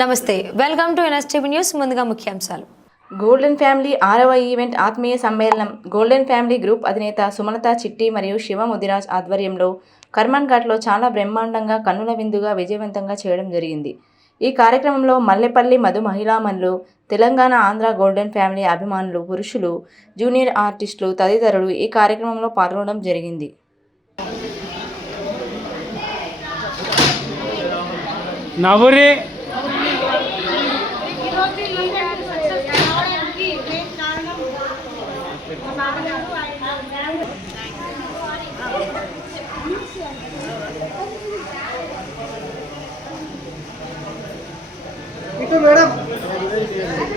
నమస్తే welcome to NSTV news ముందుగా ముఖ్యాంశాలు. గోల్డెన్ ఫ్యామిలీ ఆరవ ఈవెంట్ ఆత్మీయ సమ్మేళనం. గోల్డెన్ ఫ్యామిలీ గ్రూప్ అధినేత సుమలత చిట్టి మరియు శివ ముదిరాజ్ ఆధ్వర్యంలో కర్మన్ ఘాట్లో చాలా బ్రహ్మాండంగా కన్నుల విందుగా విజయవంతంగా చేయడం జరిగింది. ఈ కార్యక్రమంలో మల్లెపల్లి మధు మహిళామణులు తెలంగాణ ఆంధ్ర గోల్డెన్ ఫ్యామిలీ అభిమానులు పురుషులు జూనియర్ ఆర్టిస్టులు తదితరులు ఈ కార్యక్రమంలో పాల్గొనడం జరిగింది. నవ్వురి ఇటు మేడం.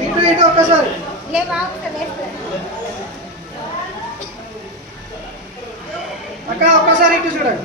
ఇటు ఇటు ఒక్కసారి. అక్క ఒక్కసారి ఇటు చూడండి.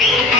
Yeah.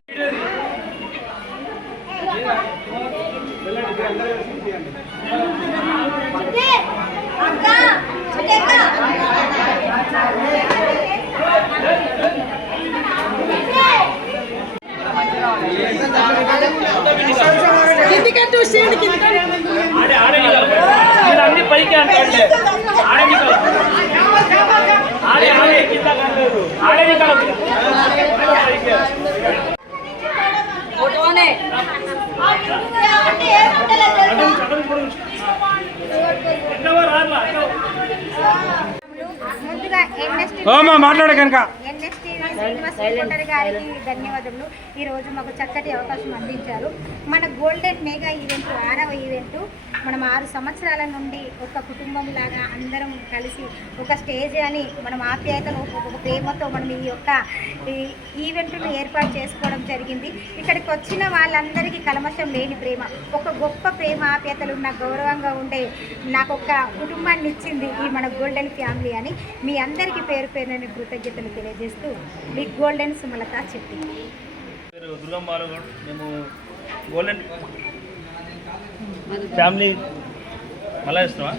ఓమా మాట్లాడే కనుక. గారికి ధన్యవాదములు. ఈ రోజు మాకు చక్కటి అవకాశం అందించారు. మన గోల్డెన్ మెగా ఈవెంట్ ఆరవ ఈవెంట్ మనం ఆరు సంవత్సరాల నుండి ఒక కుటుంబం లాగా అందరం కలిసి ఒక స్టేజ్ అని మనం ఆప్యాయతను ఒక ప్రేమతో మనం ఈ యొక్క ఈ ఈవెంట్ను ఏర్పాటు చేసుకోవడం జరిగింది. ఇక్కడికి వచ్చిన వాళ్ళందరికీ కలమషం లేని ప్రేమ ఒక గొప్ప ప్రేమ ఆప్యాయతలు నాకు గౌరవంగా ఉండే నాకు ఒక కుటుంబాన్ని ఇచ్చింది ఈ మన గోల్డెన్ ఫ్యామిలీ అని మీ అందరికీ పేరు పేరుని కృతజ్ఞతలు తెలియజేస్తూ మీ గోల్డెన్ సుమలత చెప్పింది మేము గోల్డెన్ ఫ్యామిలీ మళ్ళా ఇస్తామా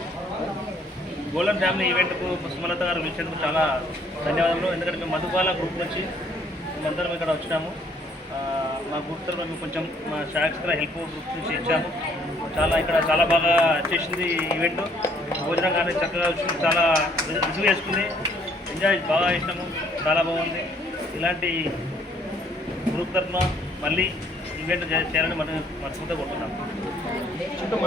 గోల్డెన్ ఫ్యామిలీ ఈవెంట్కు సుమలత గారు పిలిచేందుకు చాలా ధన్యవాదాలు ఎందుకంటే మేము మధుబాల గ్రూప్ నుంచి మేమందరం ఇక్కడ వచ్చినాము. మా గ్రూప్ తరఫున మేము కొంచెం మా షాక్స్ కూడా హెల్ప్ గ్రూప్ నుంచి ఇచ్చాము. చాలా ఇక్కడ చాలా బాగా చేసింది ఈవెంట్. భోజనం కానీ చక్కగా వచ్చింది. చాలా రుజువు చేసుకుని ఎంజాయ్ బాగా చేసినాము. చాలా బాగుంది. ఇలాంటి గ్రూప్ తరఫున మళ్ళీ ఈవెంట్ చేయాలని మనం మనసుకుంటూ కొట్టున్నాం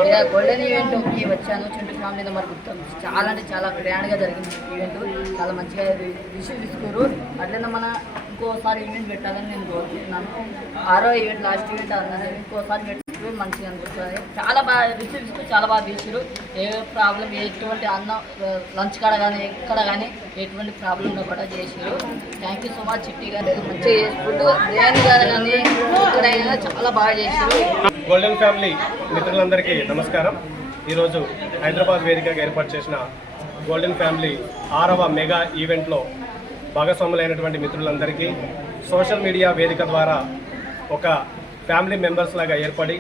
ఇలా గోల్డెన్ ఈవెంట్కి వచ్చాను. చుంటు ఫ్యామిలీ మరి గుర్తు చాలా అంటే చాలా గ్రాండ్గా జరిగింది ఈవెంట్ చాలా మంచిగా రిసీవ్ తీసుకురు అట్లనే మన ఇంకోసారి ఈవెంట్ పెట్టాలని నేను కోరుకుంటున్నాను. ఆరో ఈవెంట్ లాస్ట్ ఈవెంట్ అన్నాను ఇంకోసారి పెట్టి మంచిగా అనిపిస్తుంది. చాలా బాగా రిసీవ్ చాలా బాగా తీసారు ఏ ప్రాబ్లం ఎటువంటి అన్నం లంచ్ కాడ కానీ ఎక్కడ కానీ ఎటువంటి ప్రాబ్లం కూడా చేసారు థ్యాంక్ యూ సో మచ్ చిట్టి గారు. మంచిగా చేసి ఫుడ్ బిర్యానీ కానీ ఎక్కడైనా చాలా బాగా చేసారు గోల్డెన్ ఫ్యామిలీ మిత్రులందరికీ నమస్కారం. ఈరోజు హైదరాబాద్ వేదికగా ఏర్పాటు చేసిన గోల్డెన్ ఫ్యామిలీ ఆరవ మెగా ఈవెంట్లో భాగస్వాములైనటువంటి మిత్రులందరికీ సోషల్ మీడియా వేదిక ద్వారా ఒక ఫ్యామిలీ మెంబర్స్ లాగా ఏర్పడి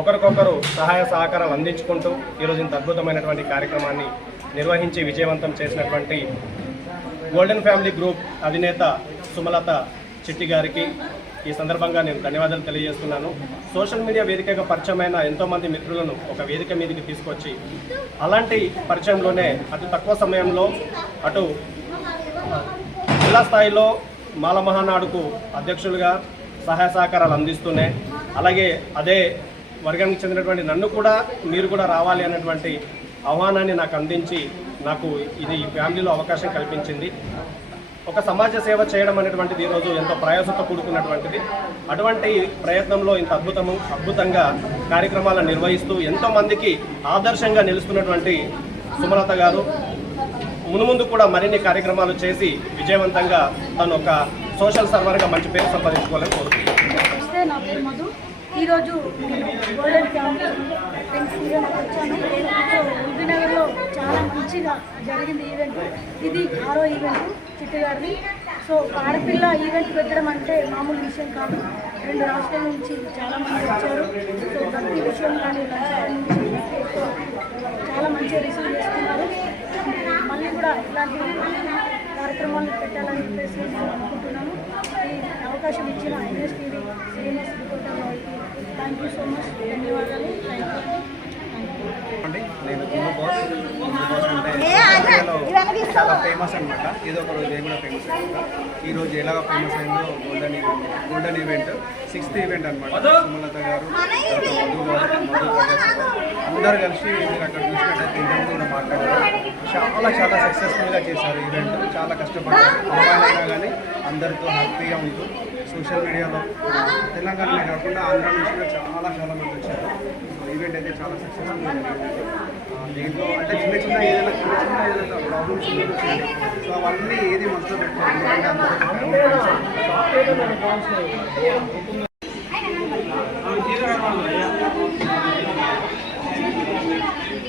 ఒకరికొకరు సహాయ సహకారాలు అందించుకుంటూ ఈరోజు ఇంత అద్భుతమైనటువంటి కార్యక్రమాన్ని నిర్వహించి విజయవంతం చేసినటువంటి గోల్డెన్ ఫ్యామిలీ గ్రూప్ అధినేత సుమలత చిట్టి గారికి ఈ సందర్భంగా నేను ధన్యవాదాలు తెలియజేస్తున్నాను. సోషల్ మీడియా వేదికగా పరిచయమైన ఎంతోమంది మిత్రులను ఒక వేదిక మీదకి తీసుకొచ్చి అలాంటి పరిచయంలోనే అతి తక్కువ సమయంలో అటు జిల్లా స్థాయిలో మాల మహానాడుకు అధ్యక్షులుగా సహాయ సహకారాలు అందిస్తున్నాయి అలాగే అదే వర్గానికి చెందినటువంటి నన్ను కూడా మీరు కూడా రావాలి అనేటువంటి ఆహ్వానాన్ని నాకు అందించి నాకు ఇది ఈ ఫ్యామిలీలో అవకాశం కల్పించింది. ఒక సమాజ సేవ చేయడం అనేటువంటిది ఈరోజు ఎంతో ప్రయాసంతో కూడుకున్నటువంటిది. అటువంటి ప్రయత్నంలో ఇంత అద్భుతము అద్భుతంగా కార్యక్రమాలను నిర్వహిస్తూ ఎంతోమందికి ఆదర్శంగా నిలుస్తున్నటువంటి సుమలత గారు. మునుముందు కూడా మరిన్ని కార్యక్రమాలు చేసి విజయవంతంగా తను ఒక సోషల్ సర్వర్గా మంచి పేరు సంపాదించుకోవాలని కోరుకుంటున్నాను పేరు మధు ఈరోజు నేను గోల్డెన్ ఫ్యామిలీ ఫ్రెండ్స్ ఈవెంట్కి వచ్చాను. ఉల్బీనగర్లో చాలా మంచిగా జరిగింది ఈవెంట్. ఇది ఆరో ఈవెంట్ చిట్టు గారిది సో ఆడపిల్ల ఈవెంట్ పెట్టడం అంటే మామూలు విషయం కాదు. రెండు రాష్ట్రాల నుంచి చాలా మంది వచ్చారు. సో ప్రతి విషయం కానీ నుంచి చాలా మంచిగా రిసీవ్ చేసుకున్నారు. మళ్ళీ కూడా ఇలాంటి కార్యక్రమాలు పెట్టాలని చెప్పేసి అనుకుంటున్నాను. అవకాశం ఇచ్చిన ఎన్ఎస్ టీవీ సిఎన్ఎస్ రిపోర్టర్ వారికి థ్యాంక్ యూ సో మచ్ ధన్యవాదాలు. థ్యాంక్ యూ నేను బాస్ అంటే చాలా ఫేమస్ అనమాట ఇది ఒక రోజు కూడా ఫేమస్ అనమాట ఈ రోజు ఎలాగ ఫేమస్ అయిందో golden event golden event sixth event అనమాట సుమలత గారు మధు అందరు కలిసి మీరు అక్కడ చూసినట్టయితే ఇంటర్వ్యూ కూడా మాట్లాడారు చాలా చాలా సక్సెస్ఫుల్గా చేశారు. ఈవెంట్ చాలా కష్టపడ్డారు. అమ్మాయిలైనా కానీ అందరితో హ్యాపీగా ఉంటూ సోషల్ మీడియాలో తెలంగాణలో కాకుండా ఆంధ్ర నుంచి కూడా చాలా చాలా మంది వచ్చారు. ఈవెంట్ అయితే చాలా సక్సెస్ఫుల్ దీంట్లో అంటే చిన్న చిన్న ఏదైనా చిన్న చిన్న ఏదైనా ప్రాబ్లమ్స్ సో అవన్నీ ఏది మనసులో పెట్టుకోవాలి